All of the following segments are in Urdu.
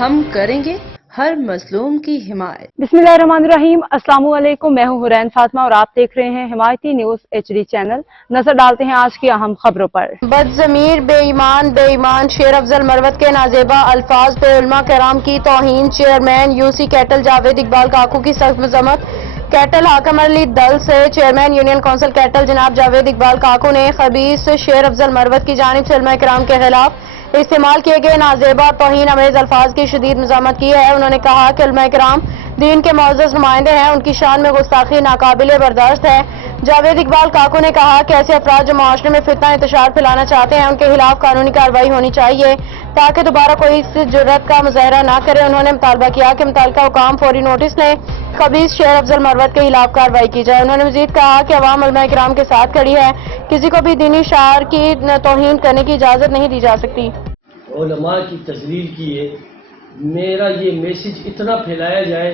ہم کریں گے ہر مظلوم کی حمایت۔ بسم اللہ الرحمن الرحیم، السلام علیکم، میں ہوں حرین فاطمہ اور آپ دیکھ رہے ہیں حمایتی نیوز HD چینل۔ نظر ڈالتے ہیں آج کی اہم خبروں پر۔ بد ضمیر بے ایمان شیر افضل مروت کے نازیبا الفاظ پہ علماء کرام کی توہین، چیئرمین UC کیٹل جاوید اقبال کاکو کی سخت مذمت۔ کیٹل حاکم علی دل سے چیئرمین یونین کونسل کیٹل جناب جاوید اقبال کاکو نے خبیث شیر افضل مروت کی جانب سے علماء کرام کے خلاف استعمال کیے گئے نازیبا توہین آمیز الفاظ کی شدید مذمت کی ہے۔ انہوں نے کہا کہ علماء کرام دین کے معزز نمائندے ہیں، ان کی شان میں گستاخی ناقابل برداشت ہے۔ جاوید اقبال کاکو نے کہا کہ ایسے افراد جو معاشرے میں فتنہ انتشار پھیلانا چاہتے ہیں ان کے خلاف قانونی کارروائی ہونی چاہیے تاکہ دوبارہ کوئی اس جرات کا مظاہرہ نہ کرے۔ انہوں نے مطالبہ کیا کہ متعلقہ حکام فوری نوٹس لیں، خبیث شیر افضل مروت کے خلاف کارروائی کی جائے۔ انہوں نے مزید کہا کہ عوام علماء کرام کے ساتھ کھڑی ہے، کسی کو بھی دینی شعائر کی توہین کرنے کی اجازت نہیں دی جا سکتی۔ علماء کی تذلیل کی ہے، میرا یہ میسج اتنا پھیلایا جائے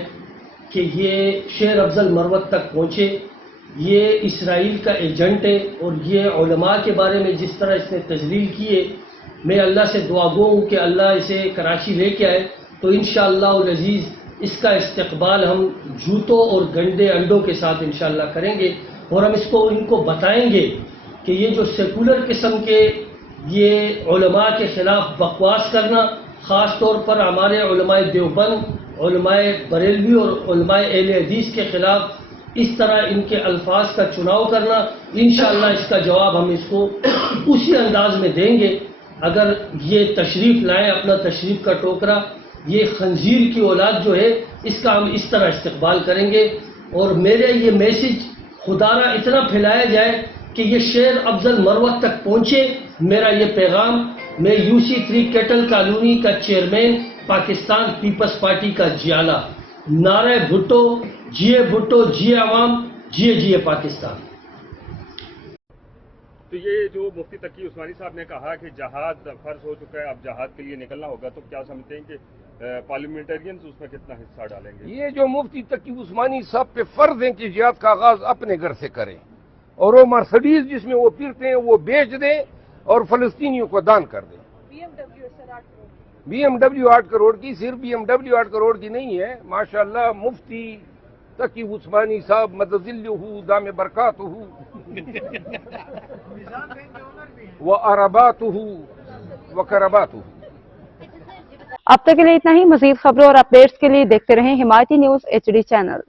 کہ یہ شیر افضل مروت تک پہنچے۔ یہ اسرائیل کا ایجنٹ ہے اور یہ علماء کے بارے میں جس طرح اس نے تذلیل کی ہے، میں اللہ سے دعا گو ہوں کہ اللہ اسے کراچی لے کے آئے تو انشاءاللہ العزیز اس کا استقبال ہم جوتوں اور گندے انڈوں کے ساتھ انشاءاللہ کریں گے، اور ہم ان کو بتائیں گے کہ یہ جو سیکولر قسم کے یہ علماء کے خلاف بکواس کرنا، خاص طور پر ہمارے علماء دیوبند، علماء بریلوی اور علماء اہل حدیث کے خلاف اس طرح ان کے الفاظ کا چناؤ کرنا، انشاءاللہ اس کا جواب ہم اس کو اسی انداز میں دیں گے۔ اگر یہ تشریف لائیں اپنا تشریف کا ٹوکرا، یہ خنزیر کی اولاد جو ہے اس کا ہم اس طرح استقبال کریں گے۔ اور میرے یہ میسج خدارہ اتنا پھیلایا جائے کہ یہ شیر افضل مروت تک پہنچے، میرا یہ پیغام۔ میں UC 3 کیٹل کالونی کا چیئرمین، پاکستان پیپلز پارٹی کا جیالہ، نعرہ بھٹو، جیے عوام، جیے پاکستان۔ تو یہ جو مفتی تقی عثمانی صاحب نے کہا کہ جہاد فرض ہو چکا ہے، اب جہاد کے لیے نکلنا ہوگا، تو کیا سمجھتے ہیں کہ پارلیمنٹرینز اس میں کتنا حصہ ڈالیں گے؟ یہ جو مفتی تقی عثمانی صاحب پہ فرض ہے کہ جہاد کا آغاز اپنے گھر سے کریں، اور وہ مرسڈیز جس میں وہ پھرتے ہیں وہ بیچ دیں اور فلسطینیوں کو دان کر دیں۔ BMW 8 کروڑ کی، صرف BMW 8 کروڑ کی نہیں ہے، ماشاءاللہ مفتی تقی عثمانی صاحب مدذلہ دام برکاتہ وعرباتہ وکرباتہ۔ اب تک کے لیے اتنا ہی، مزید خبروں اور اپڈیٹس کے لیے دیکھتے رہیں حمایتی نیوز HD چینل۔